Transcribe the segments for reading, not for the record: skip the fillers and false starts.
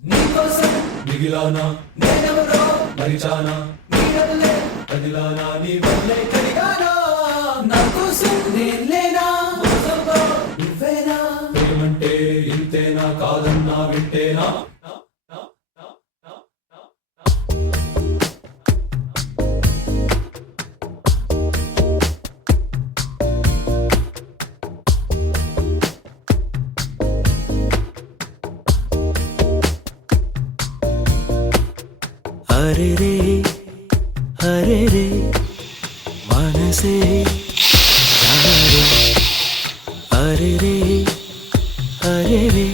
నీకోసం మిగిలానా నేనెవరో మరిచానా నీ వల్లే కదిలానా నీ వల్లే కడిగానా నా కోసం నేను లేనా మోసంతో నువ్వేనా ప్రేమంటే ఇంతేనా కాదన్నా వింటేనా हरे रे मनसे यारे हरे रे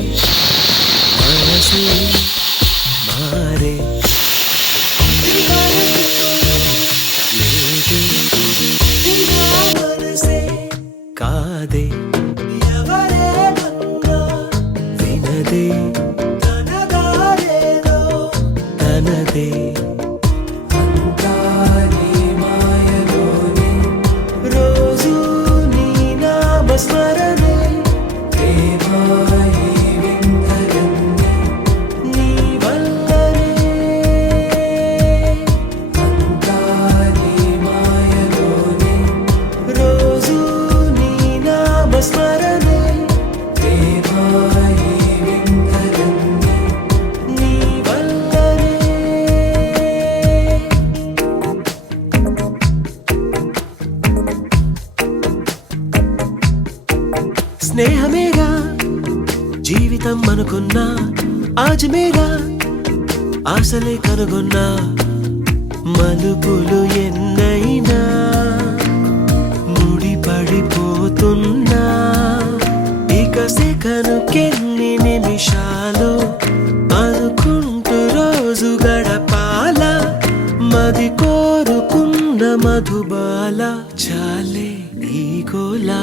मनसे मारे लेदे मनसे कादे विनदे तनदे స్మరణే ప్రేమాయి వింతలన్నీ నీ వల్లనే అంతా నీ మాయలోనే రోజు నీ నామస్మరణే ప్రేమాయి వింతలన్నీ నీ వల్లనే స్నేహమేగా జీవితం అనుకున్నా ఆజమేగా ఆశలే కనుగొన్నా మలుపులు ఎన్నైనా ముడిపడిపోతున్నా ఇక సెకనుకెన్ని నిమిషాలు అనుకుంటూ రోజు గడపాల మది కోరుకున్న మధుబాల చాలే ఈ గోలా